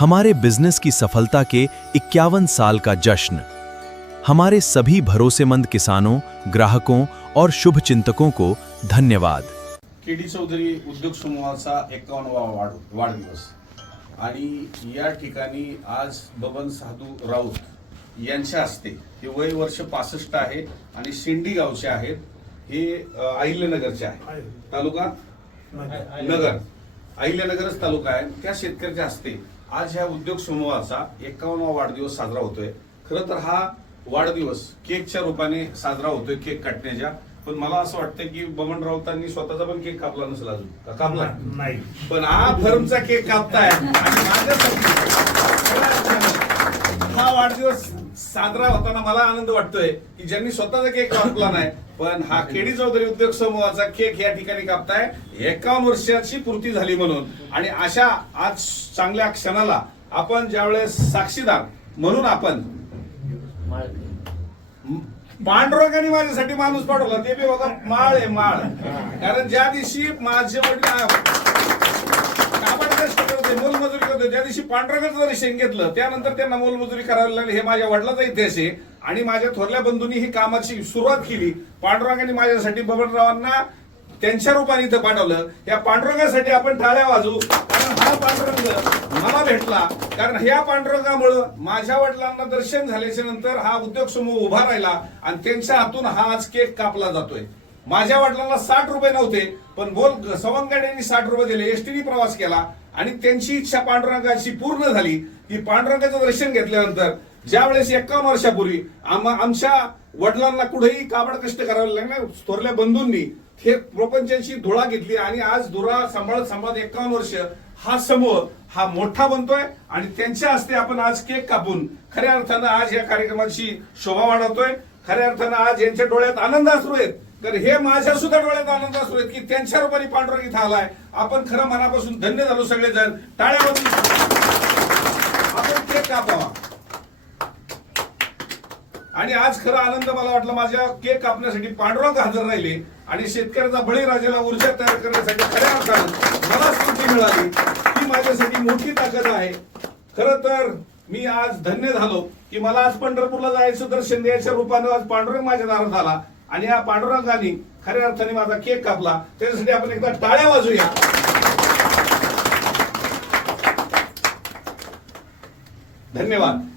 हमारे बिजनेस की सफलता के 51 साल का जश्न। हमारे सभी भरोसेमंद किसानों, ग्राहकों और शुभचिंतकों को धन्यवाद। केडी चौधरी उद्योग समूहाचा 51वा वाढदिवस आणि या ठिकाणी आज बबन साधू राऊत यांच्या हस्ते, हे वय वर्ष 65 आहे आणि शिंडी गावचे आहेत, हे अहिल्यानगरचे आहे, तालुका नगर, अहिल्यानगरच तालुका आहे, त्या शेतकऱ्याच्या हस्ते आज ह्या उद्योग समूहाचा 51वा वाढदिवस साजरा होतोय। खरं तर हा वाढदिवस केकच्या रूपाने साजरा होतोय, केक काटण्याच्या, पण मला असं वाटतं की बबन राऊतांनी स्वतःचा पण केक कापला नसेल अजून, का कापला नाही, पण हा फर्मचा केक कापताय आणि माझ्यासाठी हा वाढदिवस साजरा होताना मला आनंद वाटतोय की ज्यांनी स्वतःचा केक कापला नाही, पण हा केडी चौधरी उद्योग समूहाचा केक या ठिकाणी कापताय 51 वर्षाची पूर्ती झाली म्हणून। आणि अशा आज चांगल्या क्षणाला आपण ज्यावेळेस साक्षीदार म्हणून आपण पांडुरंगाने माझ्यासाठी माणूस पाठवला, ते बी बघा माळ आहे, माळ, कारण ज्या दिवशी माझे वडील काबाड कष्ट करते, मोलमजुरी करते, ज्या दिवशी पांडुरंगाचं दर्शन घेतलं त्यानंतर त्यांना मोलमजुरी करावी लागली, हे माझ्या वडिलांचा इतिहास आहे। आणि माझ्या थोरल्या बंधूंनी ही कामाची सुरुवात केली, पांडुरंगाने माझ्यासाठी बबनरावांना त्यांच्या रूपाने इथं पाठवलं। या पांडुरंगासाठी आपण टाळ्या वाजवू, कारण हा पांडुरंग मला भेटला, कारण ह्या पांडुरंगामुळे माझ्या वडिलांना दर्शन झाल्याच्या नंतर हा उद्योग समूह उभा राहिला आणि त्यांच्या हातून हा आज केक कापला जातोय। माझ्या वडिलांना 60 रुपये नव्हते, पण बोल सवंगड यांनी 60 रुपये दिले, एसटीने प्रवास केला आणि त्यांची इच्छा पांडुरंगाची पूर्ण झाली की पांडुरंगाचं दर्शन घेतल्यानंतर ज्यावेळेस 51 वर्षापूर्वी आमच्या वडिलांना कुठेही काबड कष्ट करावे लागले, थोरल्या बंधूंनी हे प्रपंचाची धुळा घेतली आणि आज धुरा सांभाळत 51 वर्ष हा समूह हा मोठा बनतोय आणि त्यांच्या हस्ते आपण आज केक कापून खऱ्या अर्थानं आज या कार्यक्रमाची शोभा वाढवतोय। खऱ्या अर्थानं आज यांच्या डोळ्यात आनंद अश्रू आहेत, तर हे माझ्या सुद्धा डोळ्यात आनंद अश्रू आहेत की त्यांच्या रूपाने पांडुरंग इथं आलाय। आपण खरं मनापासून धन्य झालो सगळेजण, टाळ्या वाजवून आपण केक कापावा। आणि आज खरा आनंद मला वाटला, माझ्या केक कापण्यासाठी पांडुरंग हजर राहिले आणि शेतकऱ्याचा बळीराजाला ऊर्जा तयार करण्यासाठी खऱ्या अर्थानं मला स्फूर्ती मिळाली, ही माझ्यासाठी मोठी ताकद आहे। खरं तर मी आज धन्य झालो की मला आज पंढरपूरला जायचं दर्शन द्यायच्या रूपानं आज पांडुरंग माझ्या दारात आला आणि या पांडुरंगाने खऱ्या अर्थाने माझा केक कापला, त्याच्यासाठी आपण एकदा टाळ्या वाजूया। धन्यवाद।